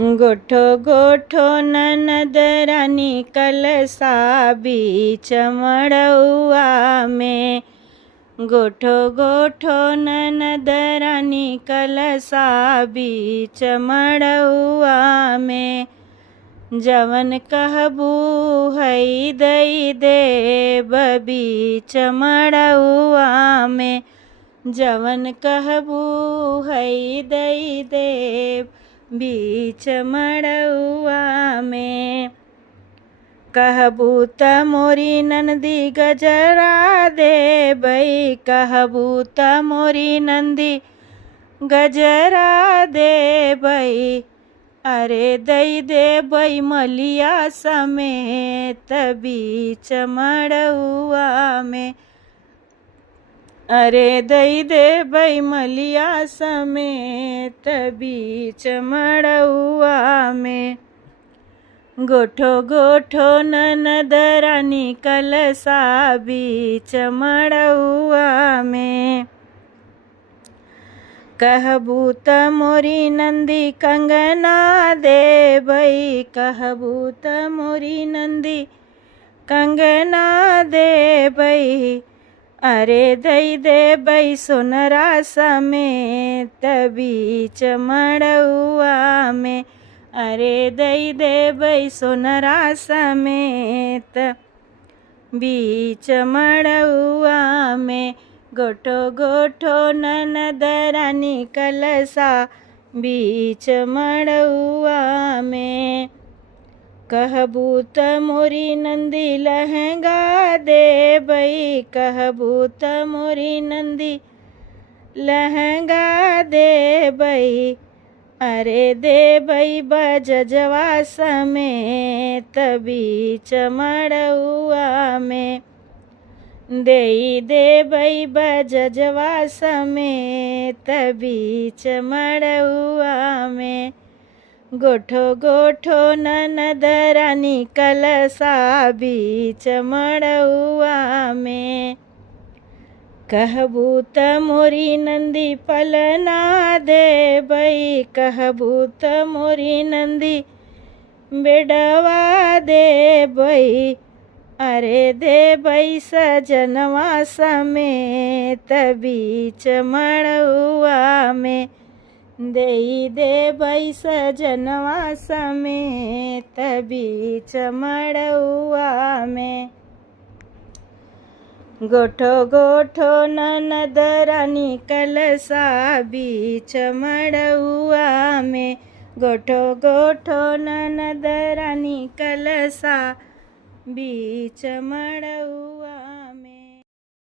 गोठो गोठो ननदरानी कलसा बीच मड़उआ में। गोठो गोठो ननदरानी कलसा बीच मड़उआ में। जवन कहबू हई दई देब बीच मड़उआ में। जवन कहबू हई दई देब बीच मड़उआ में। कहबू त मोरी नंदी गजरा देबई। कहबू त मोरी नंदी गजरा देबई। अरे दई देबई मलिया समेत बीच मड़उआ में। अरे दई देबई मलिया समेत बीच मड़उआ में। गोठो गोठो ननदरानी कलसा बीच मड़उआ में। कहबू त मोरी नंदी कंगना देबई। कहबू त मोरी नंदी कंगना देबई। अरे दई देबई सोनरा समेत बीच मड़उआ में। अरे दई देबई सोनरा समेत बीच मड़उआ में। गोठो गोठो ननदरानी कलसा बीच मड़उआ में। कहबू त मोरी नंदी लहंगा देबई। कहबू त मोरी नंदी लहंगा देबई। अरे देबई बजजवा समेत बीच मड़उआ में। देई देबई बजजवा समेत बीच मड़उआ में। गोठो गोठो ननदरानी कलसा बीच मड़उआ में। कहबू त मोरी नंदी पलना देबई। कहबू त मोरी नंदी बेडवा देबई। अरे देबई सजनवा समेत बीच मड़उआ में। देई देबई सजनवा समेत बीच मड़उआ में। गोठो गोठो ननदरानी कलसा बीच मड़उआ में। गोठो गोठो ननदरानी कलसा बीच मड़उआ